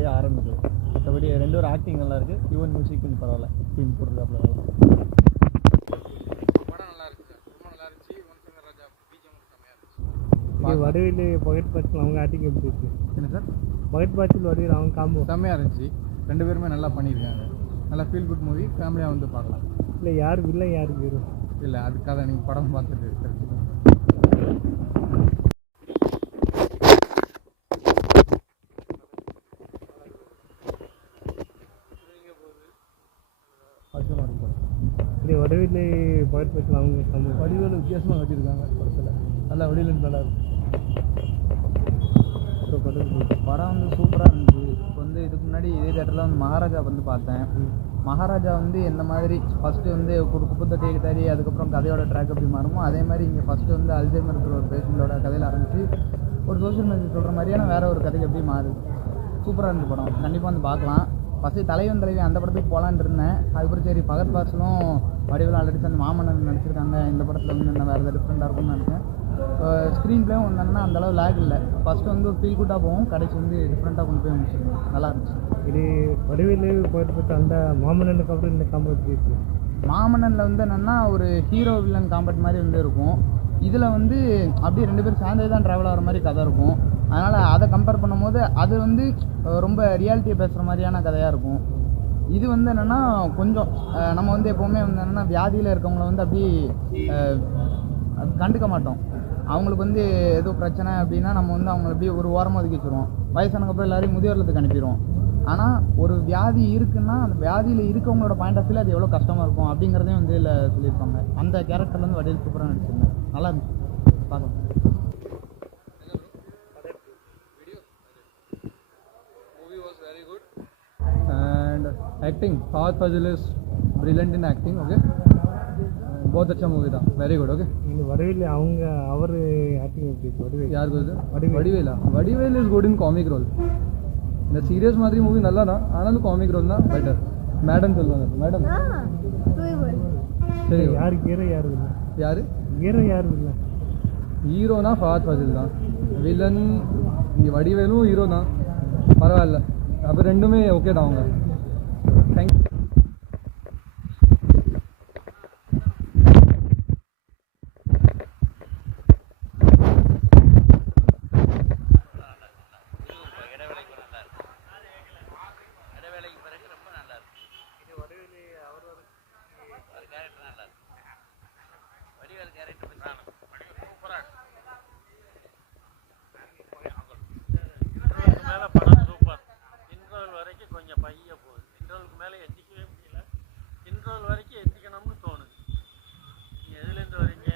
கதையை ஆரம்பிக்குது. மற்றபடி ரெண்டு ஒரு ஆக்டிங் நல்லா இருக்குது. ஈவன் மியூசிக் கொஞ்சம் பரவாயில்ல, டீம் போடுறதாப்புல படம் நல்லா இருக்கு, ரொம்ப நல்லா இருந்துச்சு. யுவன் சங்கர் ராஜா பிஜிஎம் செம்மையாக இருந்துச்சு. வடிவில் பகத் பாசில் அவங்க ஆக்டிங் எப்படி இருக்கு? என்ன சார்? பகத் பாசில் வடிவில் அவங்க காம்போ செம்மையாக இருந்துச்சு. ரெண்டு பேருமே நல்லா பண்ணியிருக்காங்க. நல்லா ஃபீல் குட் மூவி, ஃபேமிலியாக வந்து பார்க்கலாம். இல்லை யார் இல்லை யார் ஹீரோ? இல்லை அதுக்காக நீங்கள் படம் பார்த்துட்டு தெரிஞ்சுக்கணும். இல்லை வடிவில் பகத் பாசில் அவங்க காம்போ வடிவேலு வித்தியாசமாக வச்சுருக்காங்க படத்தில். நல்லா வடிவேலு நல்லா இருக்கு. படம் வந்து சூப்பராக இருந்துச்சு. இப்போ வந்து இதுக்கு முன்னாடி இதே தேட்டரில் வந்து மகாராஜா வந்து பார்த்தேன். மகாராஜா வந்து எந்த மாதிரி ஃபஸ்ட்டு வந்து ஒரு குப்பத்தொட்டியை தறி அதுக்கப்புறம் கதையோட ட்ராக் எப்படி மாறுமோ அதே மாதிரி இங்கே ஃபஸ்ட்டு வந்து அல்சைமர் இருக்கிற ஒரு பேஷண்ட்டோட கதையில் ஆரம்பிச்சு ஒரு சோஷியல் மெசேஜ் சொல்கிற மாதிரியான வேறு ஒரு கதைக்கு எப்படி மாறுது. சூப்பராக இருந்துச்சு படம். கண்டிப்பாக வந்து பார்க்கலாம். ஃபஸ்ட்டு தலைவன் தலைவி அந்த படத்துக்கு போகலான்னு இருந்தேன். அதுக்கப்புறம் சரி பகத் பாசிலும் வடிவில் ஆல்ரெடி அந்த மாமன்னன் நடிச்சிருக்காங்க. இந்த படத்தில் வந்து என்ன வேறு எதாவது டிஃப்ரெண்ட்டாக இருக்கும்னு நினைச்சேன். ஸ்க்ரீன் பிளேவும் வந்தோன்னா அந்தளவு லேக் இல்லை. ஃபஸ்ட்டு வந்து ஃபீல் குட்டாக போகும், கடைசி வந்து டிஃப்ரெண்ட்டாக கொண்டு போய் முடிச்சிருக்கோம். நல்லா இருந்துச்சு. இது வடிவில் பகத் பாசில் அந்த மாமன்னனுக்கு அப்புறம் இந்த காம்போ எப்படி இருக்கு? மாமன்னனில் வந்து என்னென்னா ஒரு ஹீரோ வில்லன் காம்பேட் மாதிரி வந்து இருக்கும். இதில் வந்து அப்படியே ரெண்டு பேரும் சேர்ந்தே தான் ட்ராவல் ஆகிற மாதிரி கதை இருக்கும். அதனால் அதை கம்பேர் பண்ணும்போது அது வந்து ரொம்ப ரியாலிட்டியை பேசுகிற மாதிரியான கதையாக இருக்கும். இது வந்து என்னென்னா கொஞ்சம் நம்ம வந்து எப்போவுமே வந்து என்னென்னா வியாதியில் இருக்கவங்கள வந்து அப்படி கண்டுக்க மாட்டோம். அவங்களுக்கு வந்து ஏதோ பிரச்சனை அப்படின்னா நம்ம வந்து அவங்கள அப்படியே ஒரு ஓரமாக ஒதுக்கி வச்சுருவோம். வயசானதுக்கப்புறம் எல்லாரையும் முதியோர்லத்துக்கு அனுப்பிடுவோம். ஆனால் ஒரு வியாதி இருக்குன்னா அந்த வியாதியில் இருக்கவங்களோட பாயிண்ட் ஆஃப் வியூவில் அது எவ்வளோ கஷ்டமாக இருக்கும் அப்படிங்கிறதையும் வந்து இதில் சொல்லியிருப்பாங்க. அந்த கேரக்டர்லேருந்து வடிவேல் சூப்பராக நடிச்சிருந்தேன். நல்லா இருந்துச்சு பார்க்கலாம். And acting, Fahad Fazil is brilliant in acting. Okay, बहुत अच्छा मूवी था, वेरी गुड. ओके, இந்த வடிவில் அவங்க அவர் ஆக்டிங் எப்படி இருக்கு? வடிவில் ಯಾರು Vadivel is good in comic role. இந்த சீரியஸ் மாதிரி மூவி நல்லா தான், ஆனாலும் காமிக் ரோல் தான் பெட்டர். மேடம் சொல்லுவாங்க. மேடம் சரி, யார் ஹீரோ யார் இல்லை? யார் ஹீரோ யார் இல்லை? ஹீரோனா ஃபஹத் ஃபாசில் தான். வில்லன் இங்கே வடிவேலும் ஹீரோ தான். பரவாயில்ல, அப்போ ரெண்டுமே ஓகே தான் அவங்க. தேங்க்யூ. படம் சூப்பர். இன்ட்ரோல் வரைக்கும் கொஞ்சம் பைய போகுது. இன்ட்ரோலுக்கு மேலே எந்திக்கவே முடியல. இன்ட்ரோல் வரைக்கும் எந்திக்கணும்னு தோணுது. நீங்கள் எதுலேருந்து வரீங்க?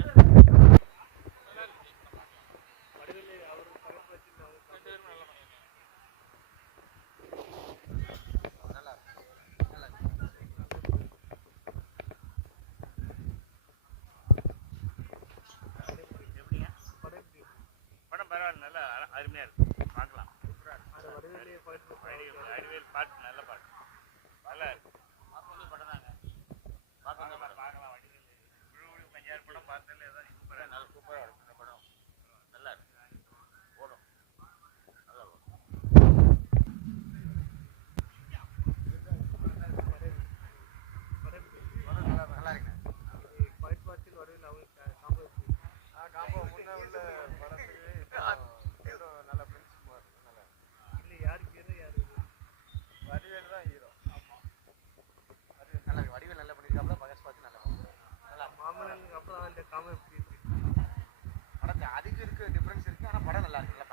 படம் பரவாயில்ல, நல்லா அருமையாக இருக்குது, பார்க்கலாம். வடிவேல் பாட்டு நல்ல பாட்டு, நல்லா இருக்கு. பார்க்கணும் படம் தாங்க, பார்க்கணும் படம் பார்க்கலாம். வடிவேல் விழுவிழு பஞ்சாயத்து படம் பார்த்ததில் ஏதாவது சூப்பராக நல்லா சூப்பராக இருக்கும். இந்த படம் நல்லா இருக்கு, ஓடும், நல்லா ஓடும். நல்லா இருக்கு. காம்போ முன்னே உள்ள படத்துக்கு நல்ல ஃப்ரெண்ட்ஷிப் நல்லா இல்லை. யாருக்கு ஹீரோ யாரு? வடிவேல் தான் ஹீரோ. ஆமாம், வடிவேல் நல்லா இருக்கு. வடிவேல் நல்லா பண்ணியிருக்காப்புல. பகத் பாசில் நல்லா நல்லா. மாமன்னனுக்கு அப்புறம் அந்த காம்போ எப்படி இருக்கு? படத்தை அதுக்கு இருக்குது டிஃப்ரென்ஸ் இருக்குது, ஆனால் படம் நல்லா இருக்கு.